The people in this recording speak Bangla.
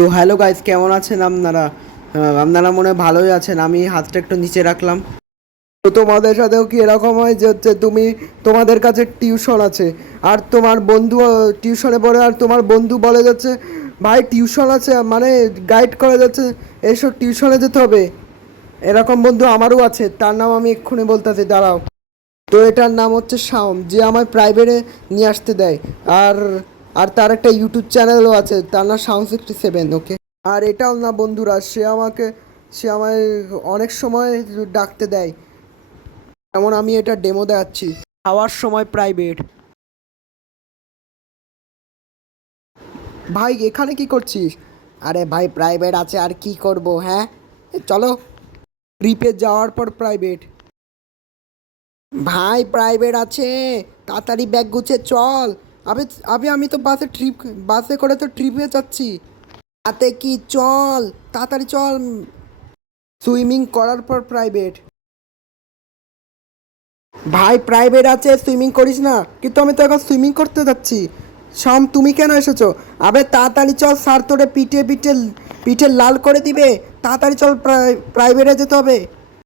তো হ্যালো গাইস, কেমন আছেন আপনারা? আপনারা মনে হয় ভালোই আছেন। আমি হাতটা একটু নিচে রাখলাম। তো তোমাদের সাথেও কি এরকম হয় যে তুমি তোমাদের কাছে টিউশন আছে আর তোমার বন্ধু টিউশনে পড়ে, আর তোমার বন্ধু বলে যাচ্ছে ভাই টিউশন আছে, মানে গাইড করে যাচ্ছে এইসব টিউশনে যেতে হবে। এরকম বন্ধু আমারও আছে, তার নাম আমি এক্ষুনি বলতেছি, দাঁড়াও। তো এটার নাম হচ্ছে শাওন, যে আমায় প্রাইভেটে নিয়ে আসতে দেয়। আর আর তার একটা ইউটিউব চ্যানেলও আছে, তার নাম শাওন 67। ওকে। আর এটাও না বন্ধুরা, সে আমায় অনেক সময় ডাকতে দেয়। যেমন আমি এটা ডেমো দেখাচ্ছি, খাওয়ার সময় প্রাইভেট। ভাই এখানে কি করছিস? আরে ভাই প্রাইভেট আছে, আর কি করব, হ্যাঁ চলো। ট্রিপে যাওয়ার পর প্রাইভেট। ভাই প্রাইভেট আছে, তাড়াতাড়ি ব্যাগ গুছিয়ে চল। আবে আবে আমি তো বাসে করে তো ট্রিপে যাচ্ছি। তাতে কি, চল তাড়াতাড়ি চল। সুইমিং করার পর প্রাইভেট। ভাই প্রাইভেট আছে, সুইমিং করিস না। কিন্তু আমি তো এখন সুইমিং করতে যাচ্ছি। শাম তুমি কেন এসেছো? আবে তাড়াতাড়ি চল, স্যার তোরে পিঠে পিঠে পিঠে লাল করে দিবে। তাড়াতাড়ি চল, প্রাইভেটে যেতে হবে।